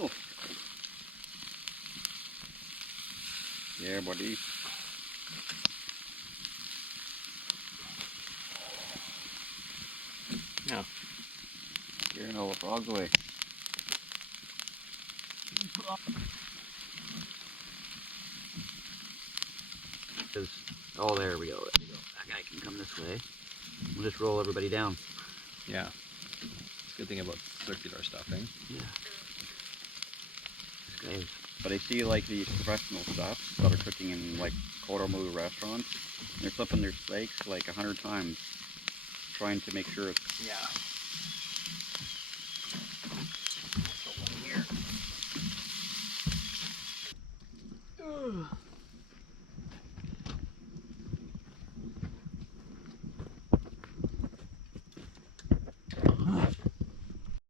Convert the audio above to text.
Oh. Yeah, buddy. Yeah. Scaring all the frogs away. Oh, there we go. There we go. That guy can come this way. We'll just roll everybody down. Yeah. It's a good thing about circular stuffing. Yeah. This guy is. But I see like these professional chefs that are cooking in like Koromu restaurants. They're flipping their steaks like 100 times, trying to make sure it's